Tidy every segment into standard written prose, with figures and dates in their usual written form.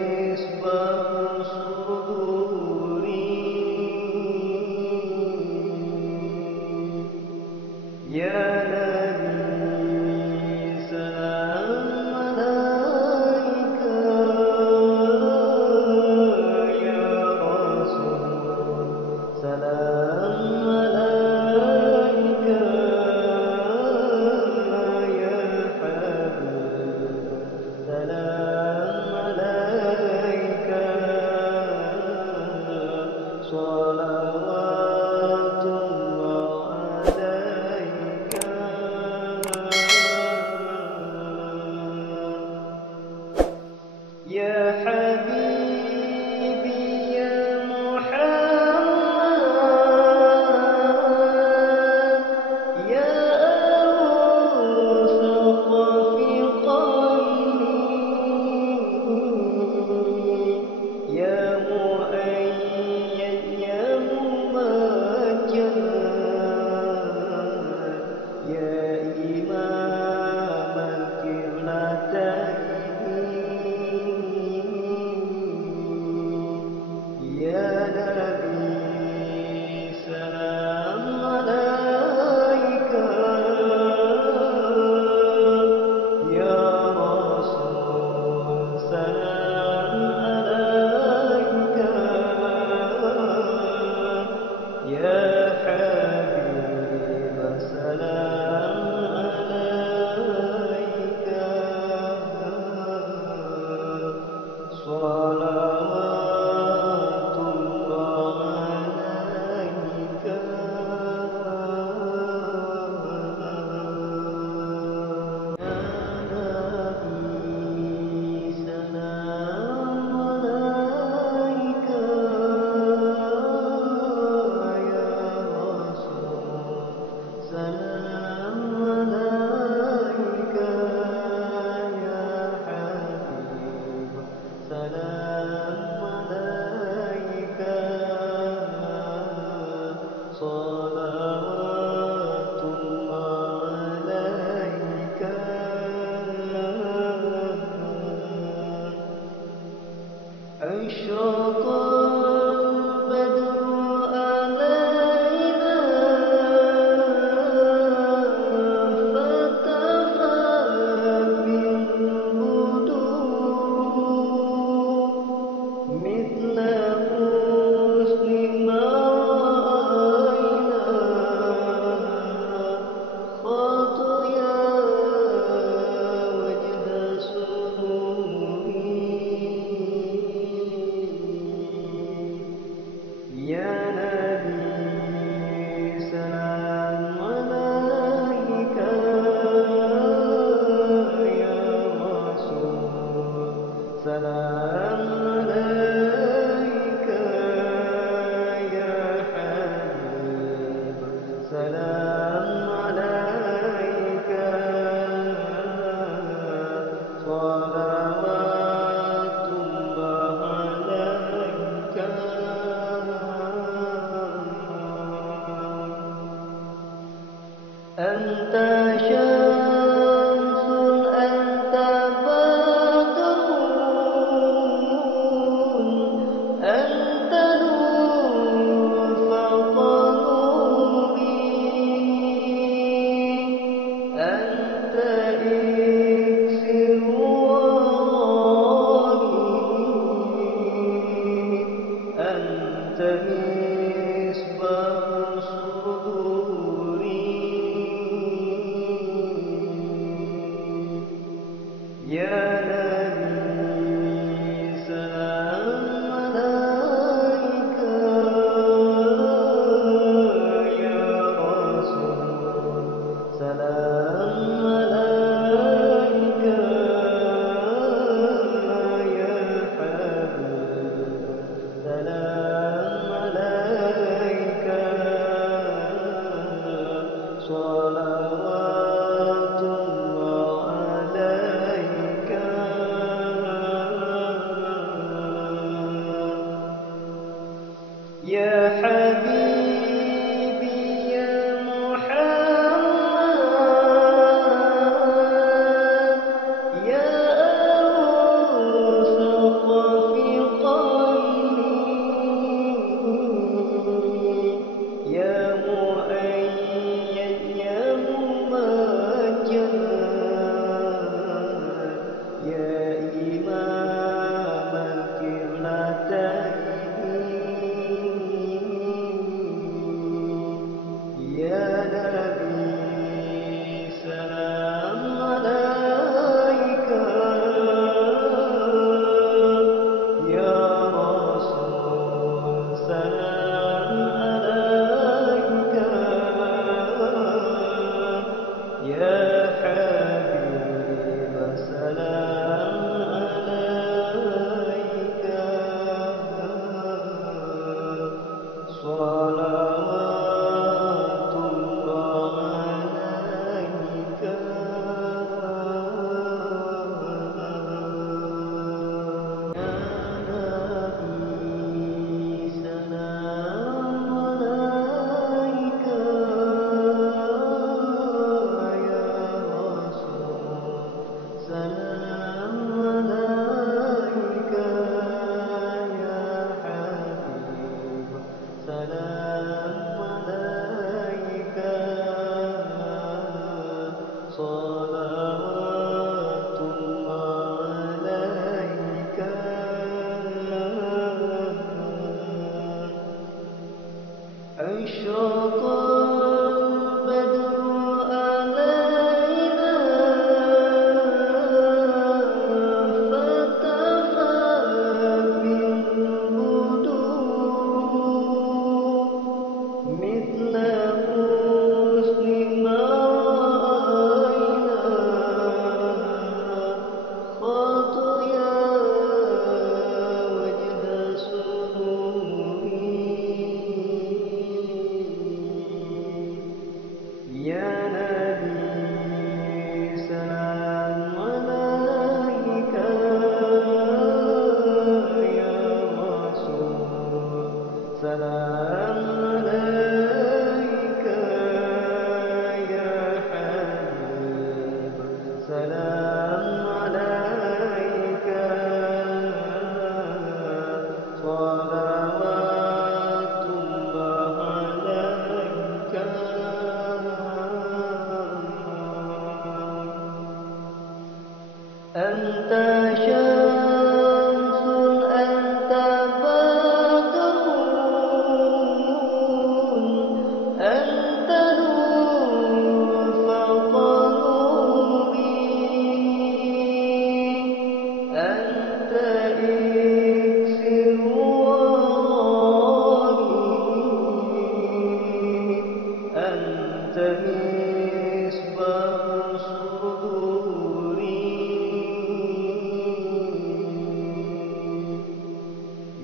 مصباح صدوري يا نبي سلام عليك يا رسول سلام عليك يا حبيب سلام عليك صلوات الله عليك يا حبيبي يا محمد يا أوثق في قلبي يا مؤيد يا ممجد يا إمام القبلتين يا نبي سلام عليك يا رسول سلام عليك يا حبيب سلام عليك صلوات الله عليك يا نبي سلام عليك يا رسول سلام عليك يا حبيب سلام عليك صلوات الله عليك أشرق البدر علينا فتفت بالبدور مثل حسن ما رأينا خاط يا وجه سروري يا نبي سلام عليك يا رسول سلام عليك يا حبيب سلام عليك صلوات الله عليك أنت شمس أنت بدر أنت نور فوق نوري أنت إكسر وراهي أنت مصباح صدوري يا نبي سلام عليك يا رسول سلام عليك يا حبيب سلام عليك صلوات الله عليك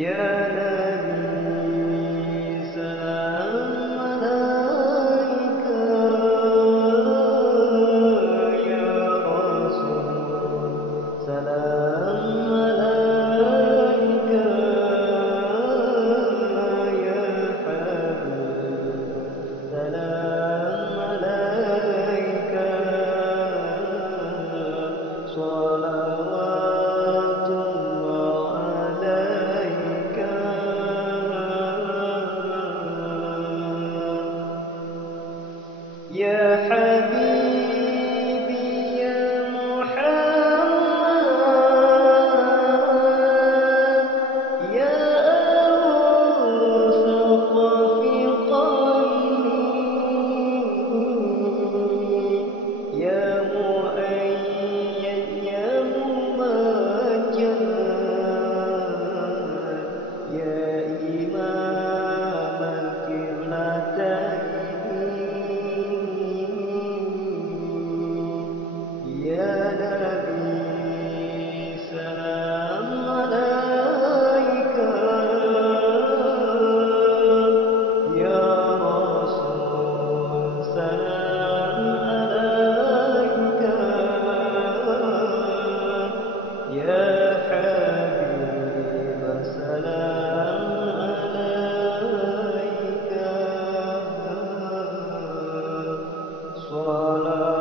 يا نبي سلام عليك، يا رسول سلام عليك، يا حبيب سلام عليك، صلوات الله عليك. يا حبيبي يا محمد، يا أوثق في قلبي، يا مؤيد يا ممجد، يا إمام القبلتين، يا نبي سلام عليك، يا رسول سلام عليك، يا حبيب سلام عليك، صلاة